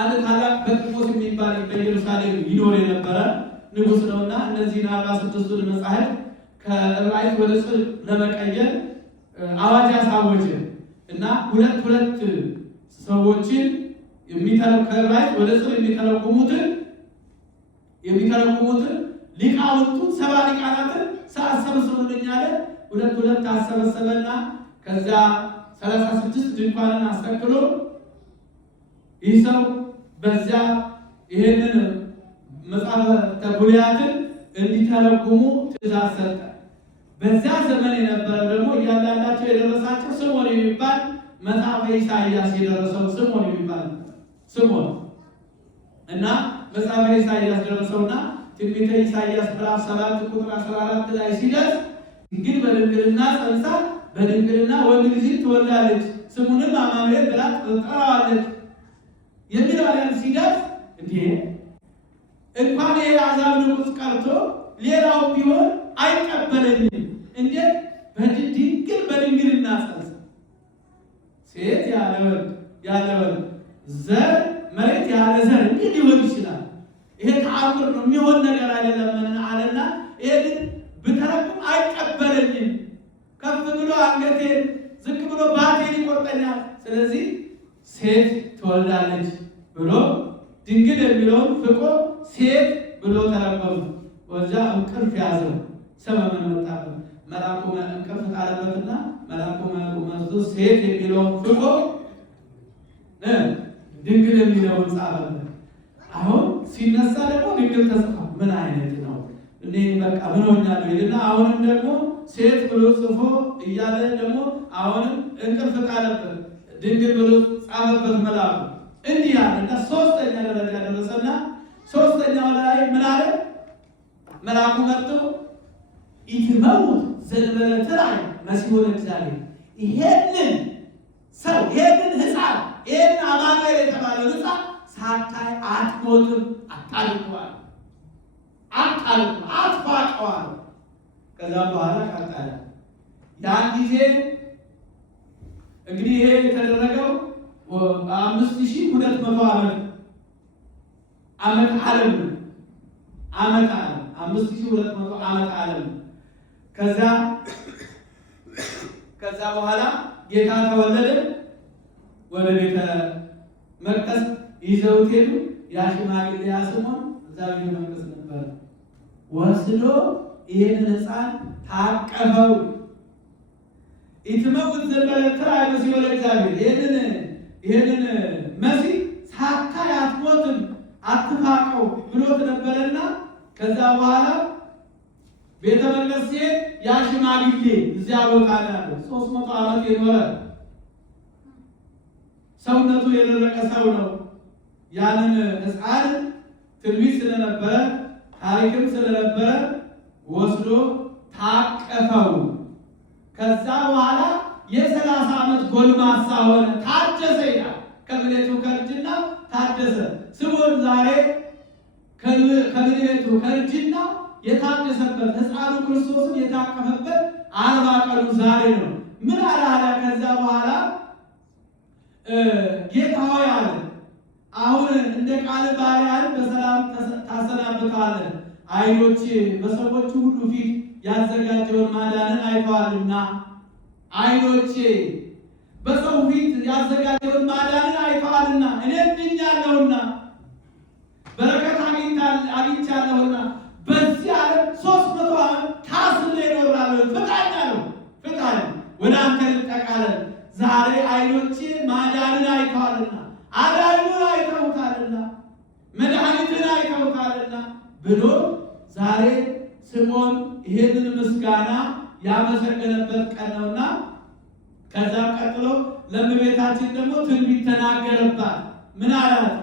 አንድ ታላቅ በጥሞስ የሚባል በኢየሩሳሌም ይኖር የነበረ ንጉሥ ነውና እነዚህን 46ቱን መጻሕፍት ከዕብራይስጥ ወደ ጽሑፍ ለመቀየር አዋጅ አሳወጀ እና ሁለት ሰዎችን ከዕብራይስጥ ወደ ጽሑፍ የሚተረጉሙትን ሊቃውንቱን 70 ሊቃናትን ሰብስቡልኝ አለ። ሁለት አሰበሰበና ከዛ 36 ድንኳንን አስተክሎ ይህ ሰው በዚያ ይሄንን መጽሐፈ ብሉያትን እንዲተረጉሙ ትእዛዝ ሰጠ። በዚያ ዘመን የነበረ ደግሞ እያንዳንዳቸው የደረሳቸው ስምዖን የሚባል መጽሐፈ ኢሳይያስ የደረሰው ስምዖን የሚባል ስምዖን እና መጽሐፈ ኢሳይያስ ደረሰውና ትንቢተ ኢሳይያስ ምዕራፍ 7 ቁጥር 14 ላይ ሲደርስ ድንግል በድንግልና ጸንሳ በድንግልና ወንድ ልጅ ትወልዳለች ስሙንም አማኑኤል ብላ ትጠራዋለች የሚለው አለ። ሲደርስ እንዴ እንኳን የአሕዛብ ንጉሥ ቀርቶ ሌላው ቢሆን አይቀበለኝም፣ እንዴት በድንግል በድንግልና ጸንሳ ሴት ያለ ወንድ ዘር መሬት ያለ ዘር እንዴት ሊሆን ይችላል? ይሄ ተአምር ነው፣ የሚሆን ነገር አይደለም አለና ይሄን ብተረጉም አይቀበለኝም፣ ከፍ ብሎ አንገቴን ዝቅ ብሎ ባቴን ይቆርጠኛል፣ ስለዚህ ሴት ትወልዳለች ብሎ ድንግል የሚለውን ፍቆ ሴት ብሎ ተረጎመ። ወዛ እንቅልፍ ያዘው፣ ሰመመን መጣበት። መልአኩ እንቅልፍ ጣለበትና መልአኩ መጥቶ ሴት የሚለውን ፍቆ ድንግል የሚለውን ጻፈበት። አሁን ሲነሳ ደግሞ ድንግል ተጽፏል። ምን አይነት ነው እኔ በቃ ምን ሆኛለሁ ይልና አሁንም ደግሞ ሴት ብሎ ጽፎ እያለ ደግሞ አሁንም እንቅልፍ ጣለበት፣ ድንግል ብሎ ጻፈበት መልአኩ። እንዲህ ያለና ሶስተኛ ደረጃ ደረሰና ሶስተኛው ላይ ምን አለ? መልአኩ መጥቶ ኢትመውት ዘእንበለ ትራይ መሲሖ ለእግዚአብሔር፣ ይሄንን ሰው ይሄንን ሕፃን ይሄንን አማኑኤል የተባለው ሕፃን ሳታይ አትሞትም፣ አታልቀዋል፣ አትፋቀዋል። ከዛም በኋላ ቀጠለ። ያን ጊዜ እንግዲህ ይሄ የተደረገው 5200 ዓመት ዓለም 5200 ዓመት ዓለም። ከዛ በኋላ ጌታ ተወለደ። ወደ ቤተ መቅደስ ይዘውት ሄዱ። ያ ሽማግሌ ስምዖን እዛ ቤተ መቅደስ ነበር። ወስዶ ይህንን ሕፃን ታቀፈው። ኢትመውት ዘእንበለ ትራይ መሲሖ ለእግዚአብሔር፣ ይህንን መሲህ ሳታይ አትሞትም፣ አትፋቀው ብሎት ነበረና ከዛ በኋላ ቤተ መቅደስ ሲሄድ ያ ሽማግሌ እዚያ ቦታ ያለው 300 ዓመት የኖረ ሰውነቱ የደረቀ ሰው ነው። ያንን ሕፃን ትንቢት ስለነበረ ታሪክም ስለነበረ ወስዶ ታቀፈው። ከዛ በኋላ የ30 ዓመት ጎልማሳ ሆነ፣ ታደሰ ይላል። ከምኔቱ ከእርጅና ታደሰ። ስምዖን ዛሬ ከምኔቱ ከእርጅና የታደሰበት ሕፃኑ ክርስቶስን የታቀፈበት 40 ቀኑ ዛሬ ነው። ምን አለ? ከዛ በኋላ ጌታ ሆይ አለ፣ አሁን እንደ ቃል ባሪያን በሰላም ታሰናብታለህ። ዓይኖች በሰዎች ሁሉ ፊት ያዘጋጀውን ማዳንን አይተዋልና፣ ዓይኖቼ በሰው ፊት ያዘጋጀውን ማዳንን አይተዋልና፣ እኔ ድኛለሁና በረከት አግኝቻለሁና በዚህ ዓለም 300 ዓመት ታስሬ እኖራለሁ። ፍታኝ፣ ወደ አንተ ልጠቃለል። ዛሬ ዓይኖቼ ማዳንን አይተዋልና፣ አዳኙን አይተውታልና፣ መድኃኒትን አይተውታልና ብሎ ዛሬ ስምዖን ይሄንን ምስጋና ያመሰገነበት ቀን ነውና ከዛም ቀጥሎ ለእመቤታችን ደግሞ ትንቢት ተናገረባት። ምን አላት?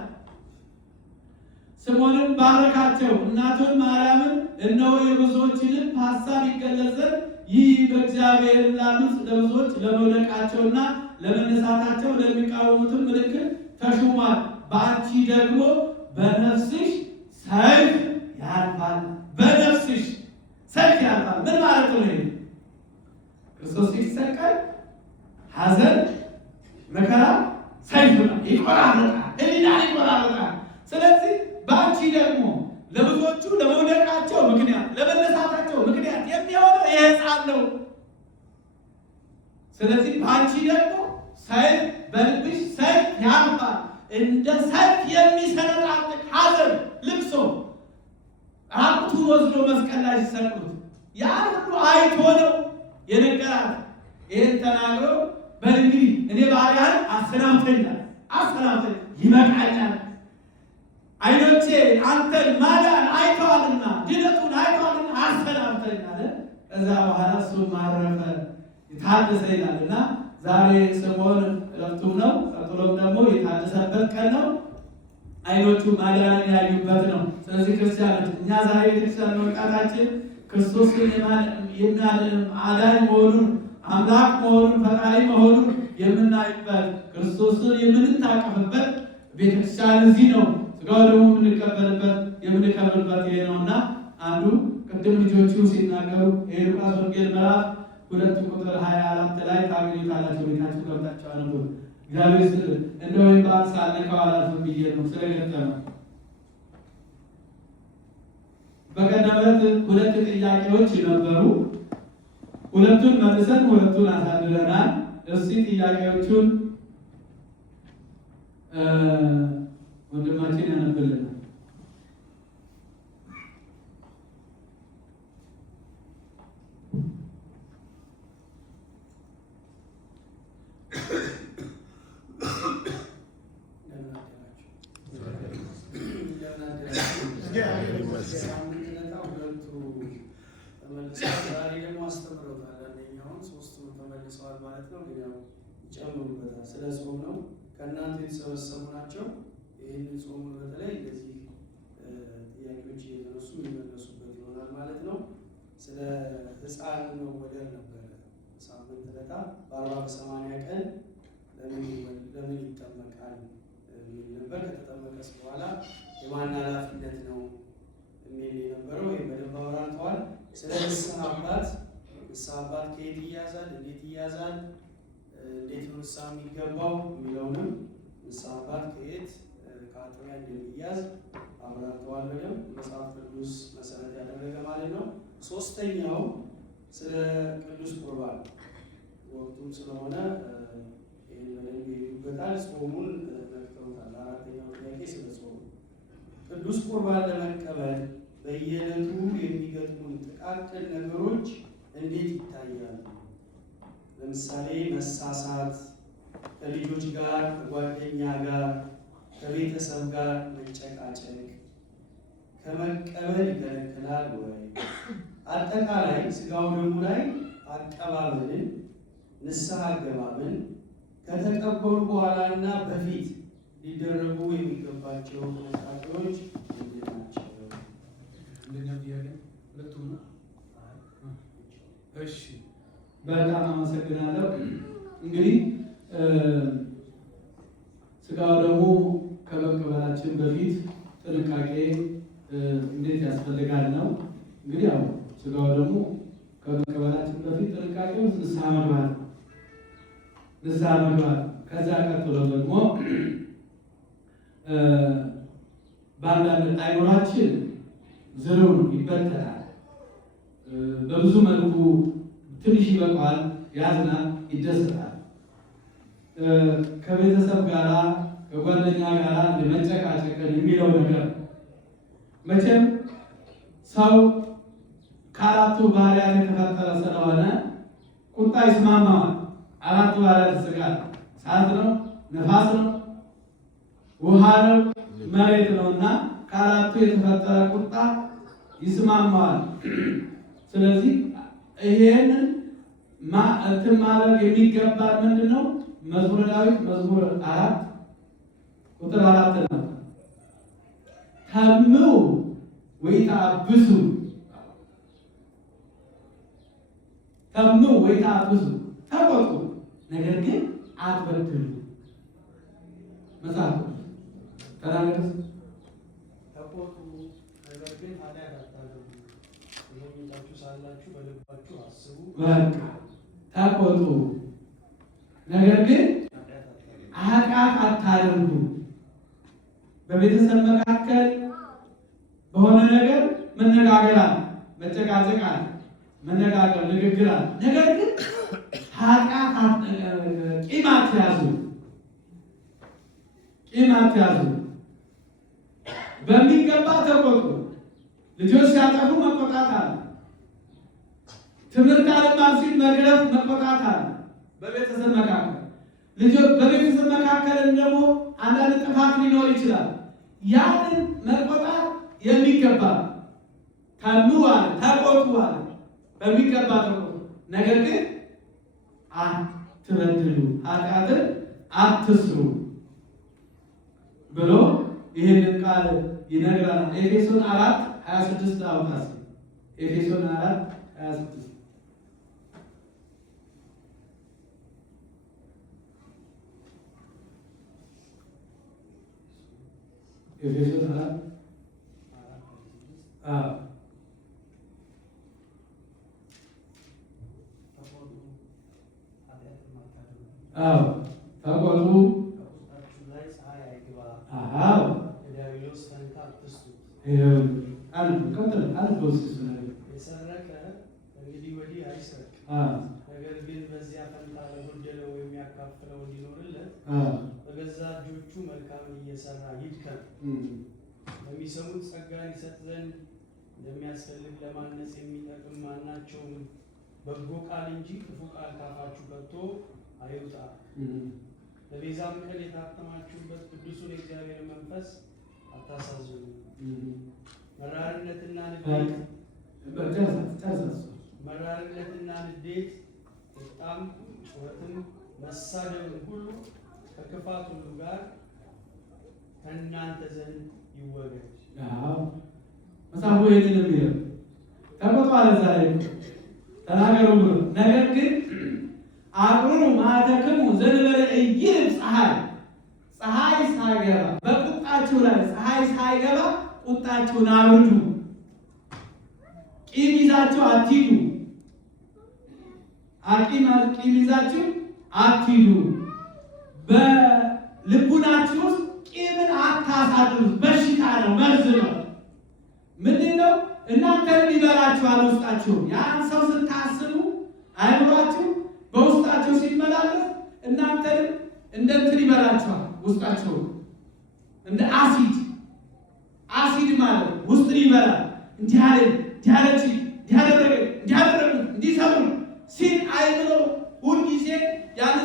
ስምዖንን ባረካቸው። እናቱን ማርያምን እነሆ የብዙዎችን ልብ ሐሳብ ይገለጽ ዘንድ ይህ በእግዚአብሔር ላሉት ለብዙዎች ለመውደቃቸውና ለመነሳታቸው ለሚቃወሙትም ምልክት ተሹሟል። በአንቺ ደግሞ በነፍስሽ ሰይፍ ያልፋል። በነፍስሽ ሰይፍ ያልፋል። ምን ማለት ነው? ክርስቶስ ሲሰቀል ሐዘን፣ መከራ፣ ሰይፍ ይቆራረጣል። ህሊናን ይቆራረጣል። ስለዚህ በአንቺ ደግሞ ለብዙዎቹ ለመውደቃቸው ምክንያት ለመነሳታቸው ምክንያት የሚሆነው ይሄ ሕፃን ነው። ስለዚህ በአንቺ ደግሞ ሰይፍ በልብሽ ሰይፍ ያልፋል። እንደ ሰይፍ የሚሰነጣጥቅ ሐዘን ልብሶ ራቁቱን ወስዶ መስቀል ላይ ሲሰቅሉት ያን ሁሉ አይቶ ነው የነገራት። ይህን ተናግሮ በእንግዲህ እኔ ባሪያህን አሰናብተኛል፣ ይበቃኛል። ዓይኖቼ አንተን ማዳን አይተዋልና ድነቱን አይተዋልና አሰናብተኛል። ከዛ በኋላ እሱ ማረፈ የታደሰ ይላልና ዛሬ ስምዖን ዕረፍቱም ነው። ቀጥሎም ደግሞ የታደሰበት ቀን ነው። ዓይኖቹ ማዳንን ያዩበት ነው። ስለዚህ ክርስቲያኖች እኛ ዛሬ ቤተክርስቲያን መምጣታችን ክርስቶስን አዳኝ መሆኑን አምላክ መሆኑን ፈጣሪ መሆኑን የምናይበት ክርስቶስን የምንታቀፍበት ቤተክርስቲያን እዚህ ነው። ስጋው ደግሞ የምንቀበልበት የምንከብርበት ይሄ ነውና አንዱ ቅድም ልጆቹ ሲናገሩ የሉቃስ ወንጌል ምዕራፍ 2 ቁጥር 24 ላይ ታገኙታላችሁ። ቤታችሁ ገብታችሁ አንብቡ። እግዚአብሔር ስለ እንደው ይባል ሳልነካው አላልፍም ብዬ ነው ስለገጠመ። በቀደም ዕለት 2 ጥያቄዎች ነበሩ። ሁለቱን መልሰን ሁለቱን አሳድረናል። እስቲ ጥያቄዎቹን ወንድማችን ያነብልናል። ዛሬ ደግሞ አስተምረውታል። አንደኛውን ሶስቱን ተመልሰዋል ማለት ነው። ግን ይጨምሩበታል። ስለ ጾም ነው። ከእናንተ የተሰበሰቡ ናቸው። ይህን ጾሙን በተለይ እንደዚህ ጥያቄዎች እየተነሱ የሚመለሱበት ይሆናል ማለት ነው። ስለ ሕፃን መወለድ ነበረ ሳምንት ዕለታ በ40-80 ቀን ለምን ይጠመቃል የሚል ነበር። ከተጠመቀስ በኋላ የማን ኃላፊነት ነው የሚል የነበረው ወይም በደንብ አብራርተዋል። ስለ ንስሐ አባት ከየት ይያዛል፣ እንዴት ይያዛል፣ እንዴት ነው ንስሐ የሚገባው የሚለውንም ንስሐ አባት ከየት ከአጥቢያ እንደሚያዝ አብራርተዋል። በደንብ መጽሐፍ ቅዱስ መሰረት ያደረገ ማለት ነው። ሶስተኛው ስለ ቅዱስ ቁርባን ወቅቱም ስለሆነ ይህን በደንብ ይሄዱበታል። ጾሙን ነክተውታል። አራተኛው ጥያቄ ስለ ጾሙ ቅዱስ ቁርባን ለመቀበል በየዕለቱ የሚገጥሙን ጥቃቅን ነገሮች እንዴት ይታያሉ? ለምሳሌ መሳሳት፣ ከልጆች ጋር፣ ከጓደኛ ጋር፣ ከቤተሰብ ጋር መጨቃጨቅ ከመቀበል ይከለክላል ወይ? አጠቃላይ ስጋው ደሙ ላይ አቀባበልን፣ ንስሐ አገባብን ከተቀበሉ በኋላና በፊት ሊደረጉ የሚገባቸው ጥንቃቄዎች ምንድን ናቸው? እሺ፣ በጣም አመሰግናለሁ። እንግዲህ ስጋው ደግሞ ከመቀበላችን በፊት ጥንቃቄ እንዴት ያስፈልጋል ነው። እንግዲህ ያው ስጋው ደግሞ ከመቀበላችን በፊት ጥንቃቄው ንስሐ መግባት ነው። ንስሐ መግባት ከዛ ቀጥሎ ደግሞ በአንዳንድ አይኖራችን ዝሩን ይበተናል። በብዙ መልኩ ትንሽ ይበቃዋል፣ ያዝናል፣ ይደሰታል። ከቤተሰብ ጋራ ከጓደኛ ጋራ ለመጨቃጨቅን የሚለው ነገር መቼም ሰው ከአራቱ ባህሪያት የተፈጠረ ስለሆነ ቁጣ ይስማማዋል። አራቱ ባህሪያት ስጋ እሳት ነው፣ ነፋስ ነው፣ ውሃ ነው፣ መሬት ነው እና ከአራቱ የተፈጠረ ቁጣ ይስማማዋል። ስለዚህ ይሄንን እንትን ማድረግ የሚገባ ምንድን ነው? መዝሙረ ዳዊት መዝሙር 4 ቁጥር 4 ነው። ተምው ወይታብሱ ተምው ወይታብሱ፣ ተቆጡ ነገር ግን አትበድሉ። መጽሐፍ ተናገሩት። ተቆጡ ነገር ግን ኃጢአት አታድርጉ፣ በመኝታችሁ ሳላችሁ በልባችሁ አስቡ። በቃ ተቆጡ ነገር ግን ኃጢአት አታድርጉ። በቤተሰብ መካከል በሆነ ነገር መነጋገር አለ፣ መጨቃጨቅ አለ፣ መነጋገር ንግግር አለ። ነገር ግን ኃጢአት ቂም አትያዙ፣ ቂም አትያዙ። በሚገባ ተቆጡ። ልጆች ሲያጠፉ መቆጣት አለ። ትምህርት አልማር ሲል መግረፍ መቆጣት አለ። በቤተሰብ መካከል ልጆች በቤተሰብ መካከልም ደግሞ አንዳንድ ጥፋት ሊኖር ይችላል። ያንን መቆጣት የሚገባ ተኑ አለ፣ ተቆጡ አለ። በሚገባ ተቆጡ። ነገር ግን አትበድሉ፣ ኃጢአትን አትስሩ ብሎ ይህንን ቃል ይነግራል። ኤፌሶን 4:26 አውጣስ። ኤፌሶን 4:26 ኤፌሶን 4 ተቆጡ። የሰረቀ እንግዲህ ወዲህ አይስረቅ፣ ነገር ግን በዚያ ፈንታ ለጎደለው የሚያካፍለው እንዲኖርለት በገዛ እጆቹ መልካምን እየሰራ ይድከም። ለሚሰሙት ጸጋን ይሰጥ ዘንድ እንደሚያስፈልግ ለማነጽ የሚጠቅም ማናቸውም በጎ ቃል እንጂ ክፉ ቃል ካፋችሁ ከቶ አይውጣ። ለቤዛም ቀን የታተማችሁበት ቅዱሱን የእግዚአብሔር መንፈስ አታሳዝኑ። መራርነትና ንዴት፣ ቁጣም፣ ጩኸትም፣ መሳደብም ሁሉ ከክፋት ሁሉ ጋር ከእናንተ ዘንድ ይወገድ። መጽሐፉ ይህንን የሚለው ተቆጡ አለ። ዛሬ ተናገሩ ብሎ ነገር ግን አቅርሩ ማዕተክሙ ዘእንበለ ኢይርብ ፀሐይ ሳይገባ በቁጣችሁ ላይ ፀሐይ ሳይገባ ቁጣችሁን አብርዱ። ቂም ይዛችሁ አትሂዱ። ቂም ይዛችሁ አትሂዱ። በልቡናችሁ ውስጥ ቂምን አታሳድሩት። በሽታ ነው፣ መርዝ ነው። ምንድን ነው? እናንተን ይበላችኋል። ውስጣችሁ ያን ሰው ስታስቡ አይምሯችሁ በውስጣችሁ ሲመላለስ እናንተን እንደ እንትን ይበላችኋል። ውስጣችሁ እንደ አሲድ ማለት ውስጥን ይበላል። እንዲህ አለ፣ እንዲህ አለች፣ እንዲህ አደረገ፣ እንዲህ አደረጉ፣ እንዲህ ሰሩ ሲል አይምሮ ሁልጊዜ ያን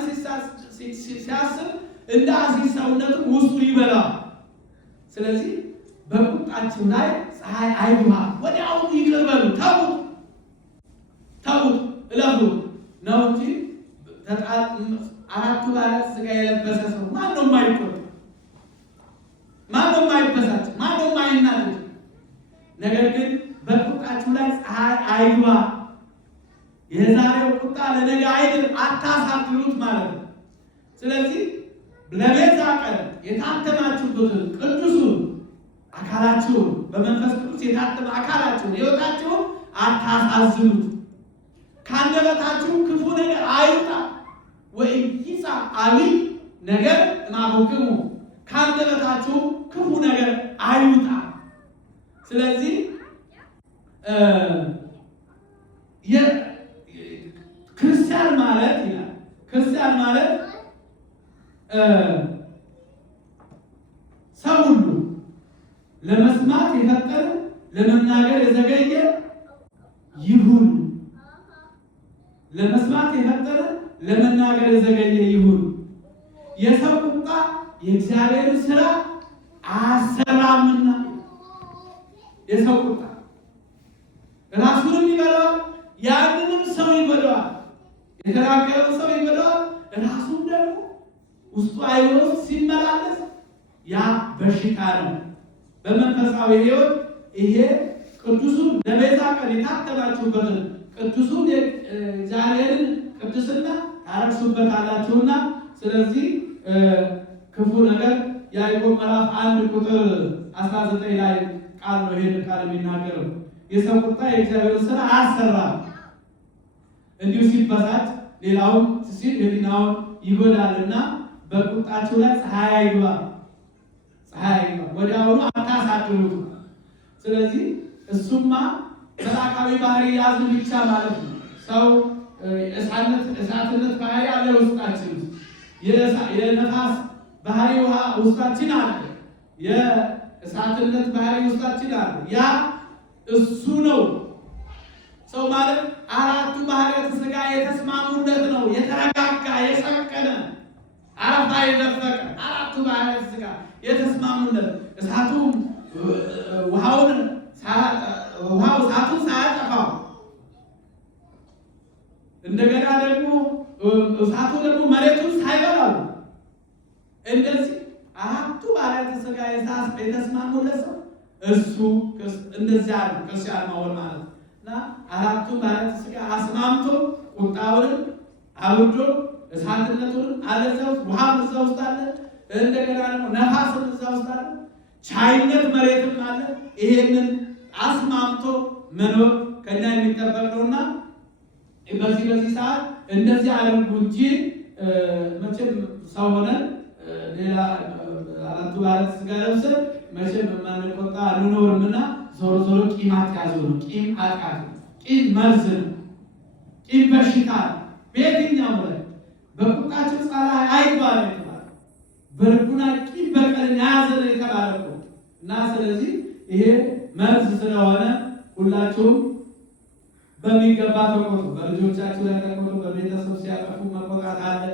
ሲያስብ እንደ አሲድ ሰውነቱ ውስጡን ይበላል። ስለዚህ በቁጣችሁ ላይ ፀሐይ አይግባ፣ ወዲያውኑ ይቅር በሉ፣ ተዉት፣ እለፉት ነው እንጂ አራቱ ባለት ስጋ የለበሰ ሰው ማነው የማይቆጣ? ማነው የማይበሳጭ? ማነው የማይናደድ? ነገር ግን በቁጣችሁ ላይ ፀሐይ አይግባ። የዛሬው ቁጣ ለነገ አይደል፣ አታሳድሩት ማለት ነው። ስለዚህ ለቤዛ ቀን የታተማችሁበትን ቅዱሱን አካላችሁን በመንፈስ ቅዱስ የታተመ አካላችሁን ሕይወታችሁን አታሳዝኑት። ከአንደበታችሁ ክፉ ነገር አይውጣ። ወኢይጻ አቢይ ነገር እምአፉክሙ፣ ከአንደበታችሁ ክፉ ነገር አይውጣ። ስለዚህ ክርስቲያን ማለት ይላል፣ ክርስቲያን ማለት ሰው ሁሉ ለመስማት የፈጠነ ለመናገር የዘገየ ይሁን። ለመስማት የፈጠነ ለመናገር የዘገየ ይሁን። የሰው ቁጣ የእግዚአብሔርን ስራ አያሰራምና። የሰው ቁጣ ራሱንም ይበላዋል፣ ያንንም ሰው ይበላዋል። የተናገረውን ሰው ይበላዋል፣ ራሱም ደግሞ ውስጡ አይምሮ ሲመላለስ ያ በሽታ ነው። በመንፈሳዊ ሕይወት ይሄ ቅዱሱን ለቤዛ ቀን የታተማችሁበትን ቅዱሱን እግዚአብሔርን ቅድስና ታረክሱበታላችሁና። ስለዚህ ክፉ ነገር ያዕቆብ ምዕራፍ 1:19 ላይ ቃል ነው ይሄን ቃል የሚናገረው። የሰው ቁጣ የእግዚአብሔርን ስራ አያሰራም። እንዲሁ ሲበሳጭ ሌላውን ሲል ሕሊናውን ይጎዳልና በቁጣችሁ ላይ ፀሐይ አይግባ። ፀሐይ ወዲያውኑ አታሳድሩት። ስለዚህ እሱማ መላካዊ ባህሪ ያዙ ብቻ ማለት ነው። ሰው እሳትነት ባህሪ አለ ውስጣችን፣ የነፋስ ባህሪ ውሃ ውስጣችን አለ፣ የእሳትነት ባህሪ ውስጣችን አለ። ያ እሱ ነው። ሰው ማለት አራቱ ባህሪያተ ሥጋ የተስማሙለት ነው። የተረጋጋ የሰከነ አረፋ የደፈቀ አራቱ ባህሪያተ ሥጋ የተስማሙለት እሳቱ ውሃው እሳቱን ሳያጠፋው እንደገና ደግሞ እሳቱ ደግሞ መሬቱን ሳይበላው እንደዚህ አራቱ ባህሪያተ ሥጋ የተስማሙለት ሰው እሱ እንደዚያ ነው ክርስቲያን መሆን ማለት ነው። እና አራቱ ባህሪያተ ሥጋ አስማምቶ ቁጣውንም አውርዶ እሳትነቱን አለዛው ውሃም እዛ ውስጥ አለ፣ እንደገና ደግሞ ነፋስም እዛ ውስጥ አለ፣ ቻይነት መሬትም አለ። ይሄንን አስማምቶ መኖር ከኛ የሚጠበቅ ነውና በዚህ ሰዓት እንደዚህ አድርጉ እንጂ መቼም ሰው ሆነን ሌላ አራቱ ባህሪያተ ሥጋ ለብሰን መቼም የማንቆጣ አንኖርምና ዞሮ ቂም አትያዙ ነው። ቂም ኃጢአት ነው። ቂም መርዝ ነው። ቂም በሽታ ነው። በየትኛው ላይ በቁጣችን ፀሐይ አይባል የተባለ በልቡና ቂም በቀልን የያዘ ነው የተባለ እና ስለዚህ ይሄ መርዝ ስለሆነ ሁላችሁም በሚገባ ተቆጡ። በልጆቻችሁ ላይ ተቆጡ። በቤተሰብ ሲያጠፉ መቆጣት አለ።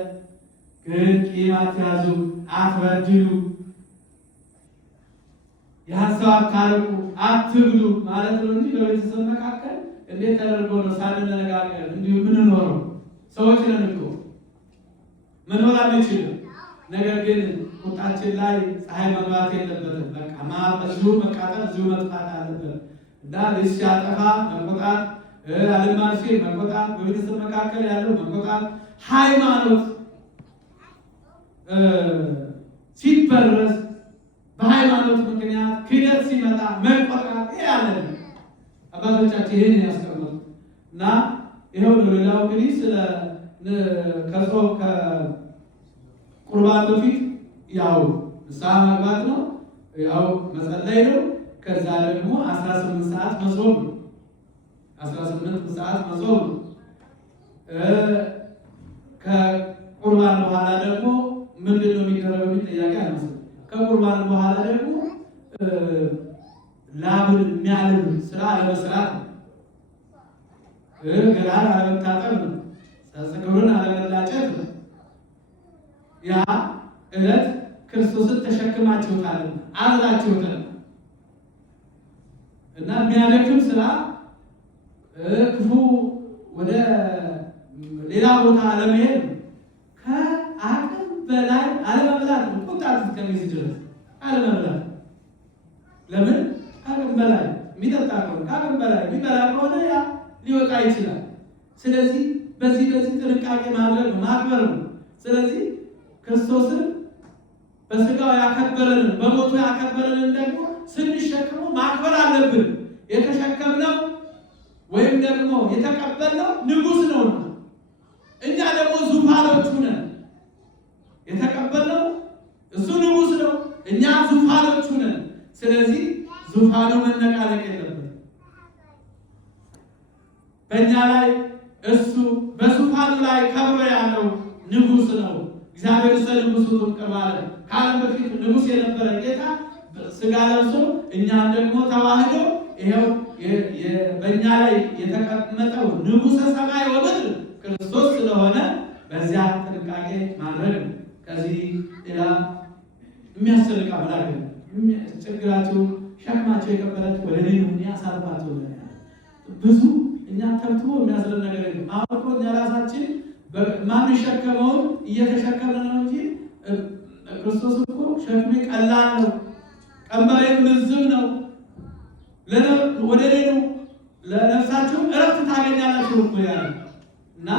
ግን ቂም አትያዙ፣ አትበድሉ፣ ያን ሰው አታርቁ፣ አትግዱ ማለት ነው እንጂ በቤተሰብ መካከል እንዴት ተደርጎ ነው ሳንነጋገር እንዲሁ ምንኖረው? ሰዎች ነን እኮ መኖር አንችልም። ነገር ግን ቁጣችን ላይ ፀሐይ መግባት የለበትም። በቃ እዚሁ መቃጠል እዚሁ መጥፋት አለበት እና ልጅ ሲያጠፋ መቆጣት፣ አልማር ሲል መቆጣት፣ በቤተሰብ መካከል ያለው መቆጣት፣ ሃይማኖት ሲበረዝ በሃይማኖት ምክንያት ክህደት ሲመጣ መቆጣት ያለ አባቶቻችን ይህን ያስቀመጡ እና ይኸው ነው። ሌላው እንግዲህ ስለ ከቁርባን በፊት ያው ንስሐ መግባት ነው፣ ያው መጸለይ ነው። ከዛ ደግሞ 18 ሰዓት መጾም ነው። 18 ሰዓት መጾም ነው። ከቁርባን በኋላ ደግሞ ምንድን ነው የሚደረገው? ጥያቄ አልመስልም። ከቁርባን በኋላ ደግሞ ላብን የሚያልብ ስራ አለመስራት ነው። ገላን አለመታጠብ ነው። ፀጉርን አለመላጨት ነው። ያ ዕለት ክርስቶስን ተሸክማችሁታል፣ አዝላችሁታል እና የሚያደክም ስራ ክፉ ወደ ሌላ ቦታ አለመሄድ ነው። ከአቅም በላይ አለመብላት ነው። ቁጣት እስከሚይዝ ድረስ አለመብላት። ለምን? ከአቅም በላይ የሚጠጣ ከሆነ ከአቅም በላይ የሚበላ ከሆነ ያ ሊወጣ ይችላል። ስለዚህ በዚህ ጥንቃቄ ማድረግ ነው፣ ማክበር ነው። ስለዚህ ክርስቶስን በስጋው ያከበረንን በሞቱ ያከበረንን ደግሞ ስንሸክሙ ማክበር አለብን። የተሸከምነው ወይም ደግሞ የተቀበልነው ንጉሥ ነውና እኛ ደግሞ ዙፋኖቹ ነን። የተቀበልነው እሱ ንጉሥ ነው፣ እኛ ዙፋኖቹ ነን። ስለዚህ ዙፋኑ መነቃነቅ የለበትም። በእኛ ላይ እሱ በዙፋኑ ላይ ከብሮ ያለው ንጉሥ ነው። እግዚአብሔር ንጉሡ ቅርብ አለ። ከዓለም በፊት ንጉሥ የነበረ ጌታ ስጋ ለብሶ እኛን ደግሞ ተዋህዶ ይኸው በእኛ ላይ የተቀመጠው ንጉሠ ሰማይ ወምድር ክርስቶስ ስለሆነ በዚያ ጥንቃቄ ማድረግ ነው። ከዚህ ሌላ የሚያስጨንቅ አምላክ ነው። ችግራቸው ሸክማቸው የከበዳቸው ወደ እኔ ነው ያሳልፋቸው። ብዙ እኛ ተብትቦ የሚያስረን ነገር የለም። አሁን እኮ እኛ ራሳችን ማንሸከመውን እየተሸከምን ነው እንጂ ክርስቶስ እኮ ሸክሜ ቀላል ነው፣ ቀንበሬም ልዝብ ነው፣ ወደ እኔ ነው፣ ለነፍሳችሁ እረፍት ታገኛላችሁ እኮ ያለ እና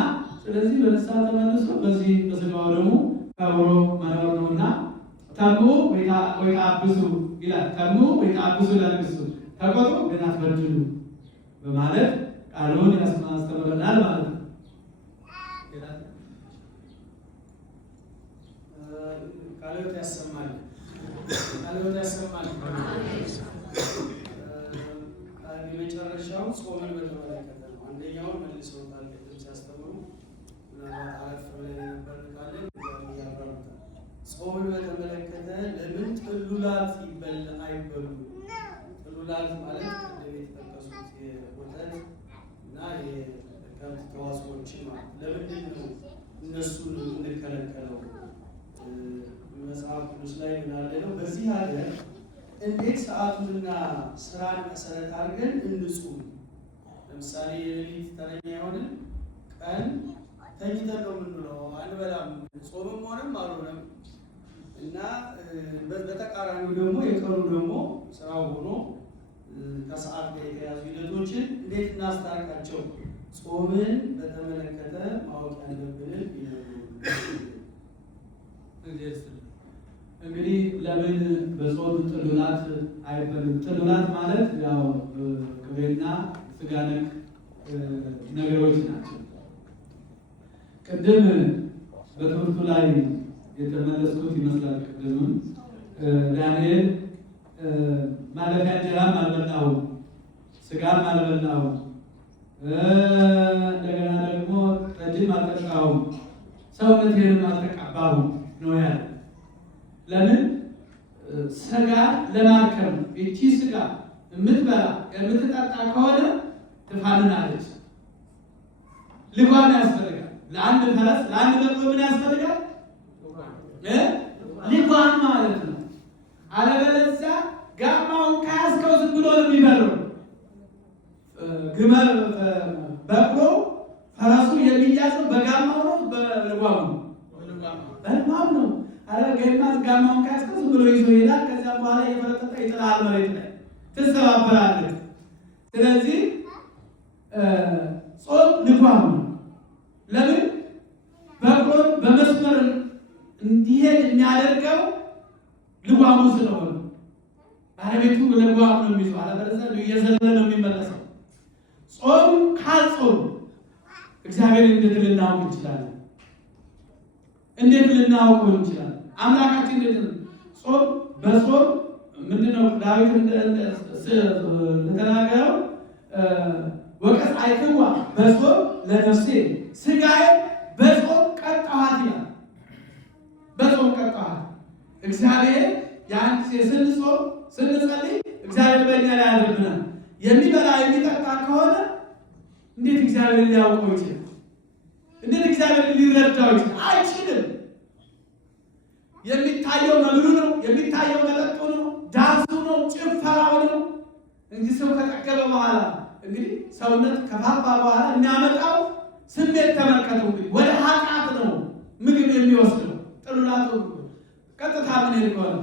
ስለዚህ በንስሐ ተመልሶ በዚህ በስጋው ደግሞ ከብሮ መኖር ነውና ተሙ ወይታብሱ ይላል። ተሙ ወይታብሱ ለንግሱ ተቆጡ ግን አትበድሉ በማለት ቃሉን ያስተምረናል ማለት ነው። ቃሎት ያሰማል። ቃልዎት ያሰማል። የመጨረሻው ጾምን በተመለከተ ነው። አንደኛውን መልሰውታል ቅድም ሲያስተምሩ፣ ምናልባት አረፍ ብለን የነበር ካለን ያብራሩታል። ጾምን በተመለከተ ለምን ጥሉላት አይበሉም? ጥሉላት ማለት ቅድም የተጠቀሱት የወተት እና የከብት ተዋጽኦችን ማለት ለምንድን ነው እነሱን የምንከለከለው? መጽሐፍ ቅዱስ ላይ ምናለ ነው? በዚህ ሀገር እንዴት ሰዓቱንና ስራን መሰረት አድርገን እንጹም? ለምሳሌ የሌሊት ተረኛ የሆንን ቀን ተኝተን ነው የምንውለው፣ አንበላም፣ ጾምም ሆነም አልሆነም እና በተቃራኒው ደግሞ የቀኑ ደግሞ ስራው ሆኖ ከሰዓት ጋር የተያዙ ሂደቶችን እንዴት እናስታርቃቸው? ጾምን በተመለከተ ማወቅ ያለብንን እንግዲህ ለምን በጾም ጥሉላት አይበሉም? ጥሉላት ማለት ያው ቅቤና ስጋ ነክ ነገሮች ናቸው። ቅድም በትምህርቱ ላይ የተመለስኩት ይመስላል። ቅድምም ዳንኤል ማለፊያ እንጀራም አልበላሁም፣ ስጋም አልበላሁም፣ እንደገና ደግሞ ጠጅም አልጠጣሁም፣ ሰውነቴንም አልተቀባሁም ነው ያለ። ለምን? ስጋ ለማርከም እቺ ስጋ የምትበላ የምትጠጣ ከሆነ ትፋንናለች። ልጓም ያስፈልጋል። ለአንድ ፈረስ ለአንድ በቅሎ ምን ያስፈልጋል? ልጓም ማለት ነው። አለበለዚያ ጋማውን ከያዝከው ዝም ብሎ ነው የሚበረው። ግመል በቅሎ ፈረሱ የሚያዘው በጋማው ነው በልጓሙ ነው? በልጓም ነው። ጋማውን ከያዝከው ዝም ብሎ ይዞ ይሄዳል። ከዚያ በኋላ እየፈረጠጠ ይጥላል መሬት ላይ ትሰባበራለህ። ስለዚህ ጾም ልጓም ነው። ለምን? በቅሎን በመስመር እንዲሄድ የሚያደርገው ልጓሙ ስለሆነ ባለቤቱ ልጓም ነው የሚይዘው። አለበለዚያ እየዘለለ ነው የሚመለሰው። ጾም ካልጾም እግዚአብሔር እንዴት ልናውቅ እንችላለን? እንዴት ልናውቅ እንችላለን? አምላካችን እንዴት ጾም በጾም ምንድነው ዳዊት እንደተናገረው ወቀስ አይክዋ በጾም ለነፍሴ ስጋዬ በጾም ቀጣኋት ይላል። በጾም ቀጣኋት። እግዚአብሔር ያን ስንጾም ስንጸልይ እግዚአብሔር በእኛ ላይ ያደርብናል። የሚበላ የሚጠጣ ከሆነ እንዴት እግዚአብሔር ሊያውቀው ይችላል? እንዴት እግዚአብሔር ሊረዳው ይችላል? አይችልም። የሚታየው መብሉ ነው፣ የሚታየው መጠጡ ነው፣ ዳንሱ ነው፣ ጭፈራው ነው እንጂ ሰው ከጠገበ በኋላ እንግዲህ ሰውነት ከፋፋ በኋላ የሚያመጣው ስሜት ተመልከቱ። እንግዲህ ወደ ኃጢአት ነው ምግብ የሚወስደው። ጥሉላቱ ቀጥታ ምን ይልከዋል?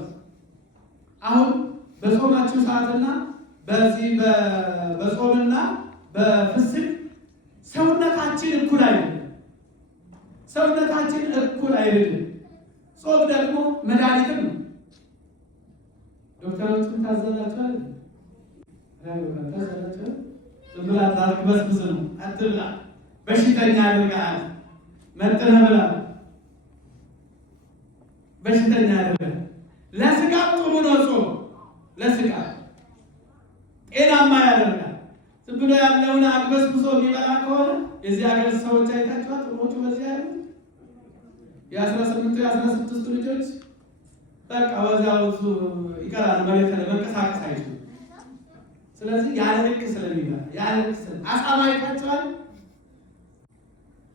አሁን በጾማችሁ ሰዓትና በዚህ በጾምና በፍስክ ሰውነታችን እኩል አይደለም። ሰውነታችን እኩል አይደለም። ጾም ደግሞ መድኃኒትም ነው። ዶክተሮቹም ታዘላቸዋል ታዘላቸዋል። ዝም ብላ ታርክበስብስ ነው አትብላ፣ በሽተኛ ያደርጋል። መጥነህ ብላ፣ በሽተኛ ያደርጋል። ለስጋ ጥሩ ነው ጾም፣ ለስጋ ጤናማ ያደርጋል። ዝም ብሎ ያለውን አግበስብሶ የሚበላ ከሆነ የዚህ ሀገር ሰዎች አይታችኋል። ጥሞቹ በዚህ ያሉ የ18 የ16 ልጆች በቃ ወዛው ይቀራል፣ መሬት ላይ መንቀሳቀስ አይችሉም። ስለዚህ ያለ ልክ ስለሚበላ ያለ ልክ አሳማ አይታችኋል።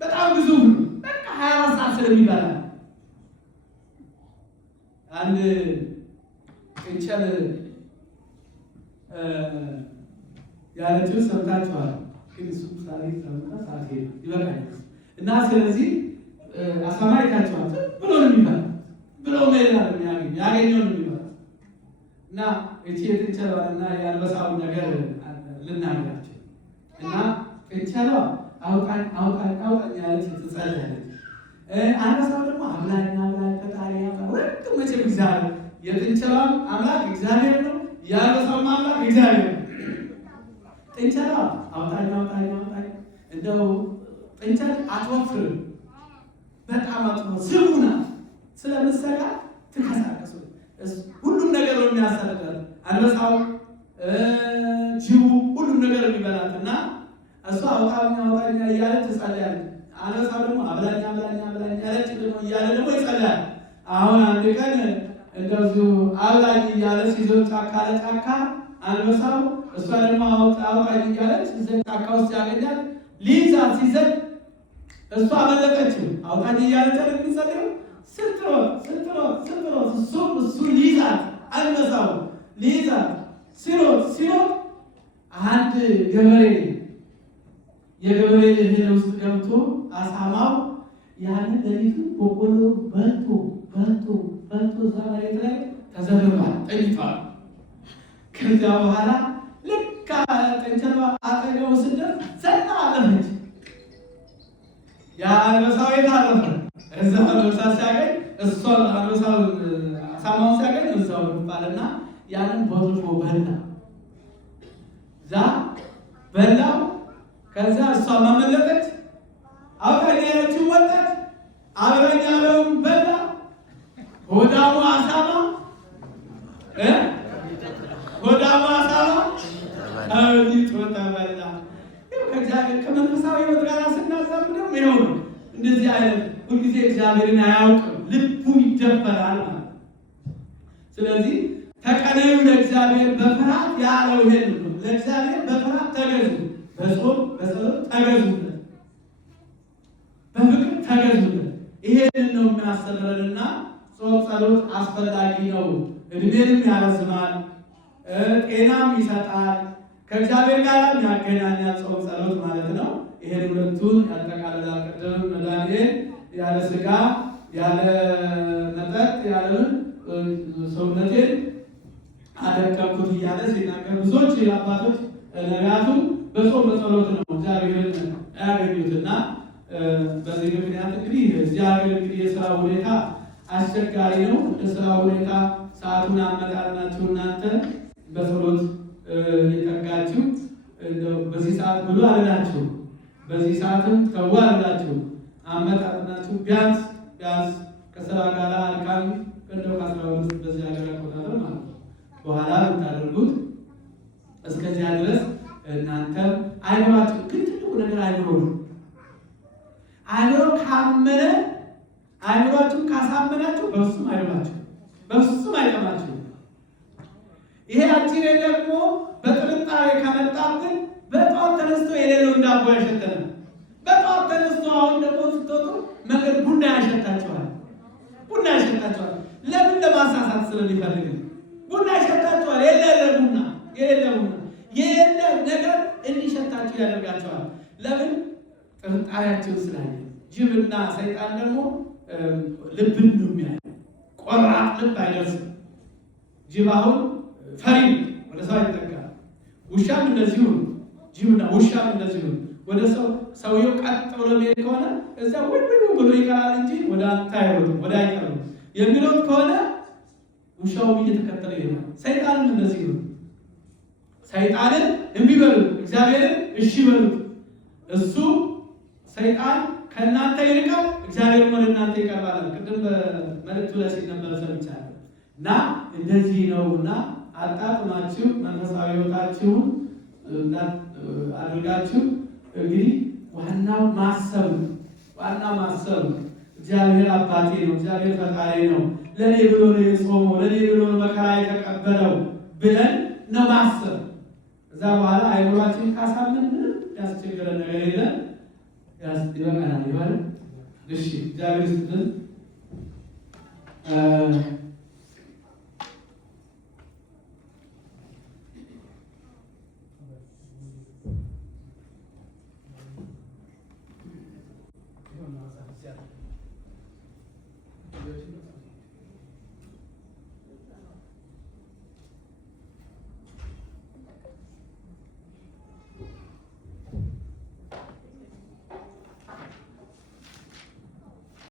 በጣም ብዙ በቃ 24 ሰዓት ስለሚበላ አንድ እንቸል ያለችው ሰምታችኋል። ግን እሱ ሳሪ ሰምታ ሳቴ ይበቃል እና ስለዚህ አሳማ አይታችኋል። ብሎ ነው የሚበላ ብሎ ሜላ ነው ያገኘው ነው የሚበላ እና እቺ የጥንቸሏና የአንበሳውን ነገር ልናገራቸው እና ጥንቸሏ አውጣኝ ያለች ትጸልያለች። አንበሳው ደግሞ አምላክ ፈጣሪ ወጥ መቼም እግዚአብሔር የጥንቸሏም አምላክ እግዚአብሔር ነው፣ የአንበሳውም አምላክ እግዚአብሔር ነው። ጥንቸሏ አውጣኝ እንደው ጥንቸል አትወፍርም፣ በጣም አትወፍር ስቡና ስለምትሰጋ ትንቀሳቀሱ ሁሉም ነገር ነው የሚያሳልፈው። አንበሳው ጅቡ ሁሉም ነገር የሚበላት እና እሷ አውጣኛ አውጣኛ እያለች ትጸልያለች። አንበሳው ደግሞ አብላኛ አብላኛ አብላኛ ያለች ደግሞ እያለ ደግሞ ይጸልያል። አሁን አንድ ቀን እንደዚሁ አብላኝ እያለ ሲዞር ጫካ ለጫካ አንበሳው እሷ ደግሞ አውጣኝ እያለች ጫካ ውስጥ ያገኛል። ሊይዛት ሲዘል እሷ አመለጠችው። አውጣኝ እያለች የሚጸልየው ስትሮጥ እሱ ሊይዛት አንበሳው ሊይዛት ሲሮጥ አንድ ገበሬ የገበሬ እህል ውስጥ ገብቶ አሳማው ያንን ሌሊቱን በቆሎ በልቶ እዛ መሬት ላይ ተዘርሯል፣ ተኝቷል። ከዚያ በኋላ ልክ ጠንቸሏ አጠገቡ ስደርስ ዘና አለፈች። ያ አንበሳው የታረፈ እዛ አንበሳ ሲያገኝ እሷ አንበሳውን አሳማውን ሲያገኝ እዛው ባልና ያንን ቦትፎ በላ እዛ በላው። ከዛ እሷ ማመለጠች አውጣኝ ያለችው ወጣች። አብረኛ ያለውን በላ። ሆዳሙ አሳማ አብይቶ ተበላ። ከእግዚአብሔር ከመንፈሳዊ ሕይወት ጋር ስናዛምደው ይኸው ነው። እንደዚህ አይነት ሁልጊዜ እግዚአብሔርን አያውቅም፣ ልቡ ይደፈራል ማለት። ስለዚህ ተቀነዩ ለእግዚአብሔር በፍርሃት ያለው ይሄን ነው። ለእግዚአብሔር በፍርሃት ተገዙ፣ በጾም በጸሎት ተገዙለት፣ በፍቅር ተገዙለት። ይሄንን ነው የሚያስተምረንና ጾም ጸሎት አስፈላጊ ነው። እድሜንም ያረዝማል፣ ጤናም ይሰጣል፣ ከእግዚአብሔር ጋር ያገናኛል። ጾም ጸሎት ማለት ነው። ይሄን ሁለቱን ያጠቃልላል። ቅድም መድኃኒቴ ያለ ስጋ ያለ መጠጥ ያለ ሰውነቴን አደከምኩት እያለ ሲናገር ብዙዎች አባቶች ነቢያቱ በጾም በጸሎት ነው እግዚአብሔርን ያገኙትና በዚህ ምክንያት እንግዲህ እዚህ ሀገር እንግዲህ የስራ ሁኔታ አስቸጋሪ ነው። እንደ ስራ ሁኔታ ሰዓቱን አመጣጥናችሁ እናንተ በጸሎት እየተጋችሁ በዚህ ሰዓት ብሉ አልላችሁ፣ በዚህ ሰዓትም ተው አልላችሁ። አመጣጥናችሁ ቢያንስ ከስራ ጋር አልካም እንደው ከ12 በዚህ ሀገር አቆጣጠር ማለት ነው በኋላ ብታደርጉት እስከዚያ ድረስ እናንተም አይኖራችሁ። ግን ትልቁ ነገር አይኖሮ ነው። አይኖሮ ካመነ አይኖራችሁን ካሳመናችሁ በፍጹም አይኖራችሁ፣ በፍጹም አይጠማችሁ። ይሄ አጭሬ ደግሞ በጥርጣሬ ከመጣብን በጠዋት ተነስቶ የሌለው ዳቦ ያሸተናል። በጠዋት ተነስቶ አሁን ደግሞ ስትወጡ መንገድ ቡና ያሸታችኋል። ለምን? ለማሳሳት ስለሚፈልግ ቡና ያሸታችኋል። የሌለ ነገር እንዲሸታችሁ ያደርጋችኋል። ለምን? ጥርጣሬያችሁ ስላለ። ጅብና ሰይጣን ደግሞ ልብን ነው የሚያየው። ቆራጥ ልብ አይደርስም። ጅብ አሁን ፈሪ ወደ ሰው አይጠጋም። ውሻም እንደዚሁ ነው። ጅብና ውሻም እንደዚሁ ነው። ወደ ሰውየው ቀጥ ብሎ የሚሄድ ከሆነ እዛ ወይ ብሎ ይቀራል እንጂ ወደ አንተ አይሮጥም፣ ወደ አይቀርም። የሚሮጥ ከሆነ ውሻውም እየተከተለ ይሄዳል። ሰይጣንም እንደዚህ ነው። ሰይጣንን እምቢ በሉት፣ እግዚአብሔርን እሺ በሉት። እሱ ሰይጣን ከእናንተ ይርቃል፣ እግዚአብሔር ወደ እናንተ ይቀርባል። ቅድም በመልእክቱ ላይ ሲነበረ ሰምቻለሁ። እና እንደዚህ ነውና አጣጥማችሁ መንፈሳዊ ሕይወታችሁን አድርጋችሁ እንግዲህ ዋናው ማሰብ እግዚአብሔር አባቴ ነው፣ እግዚአብሔር ፈጣሪ ነው፣ ለኔ ብሎ ነው የጾመው፣ ለኔ ብሎ ነው መከራ የተቀበለው ብለን ነው ማሰብ። እዛ በኋላ አይምሯችን ካሳመን ምንም ያስቸግረን ነገር የለም። ይበቃናል ይባል። እሺ እግዚአብሔር ይስጥልን።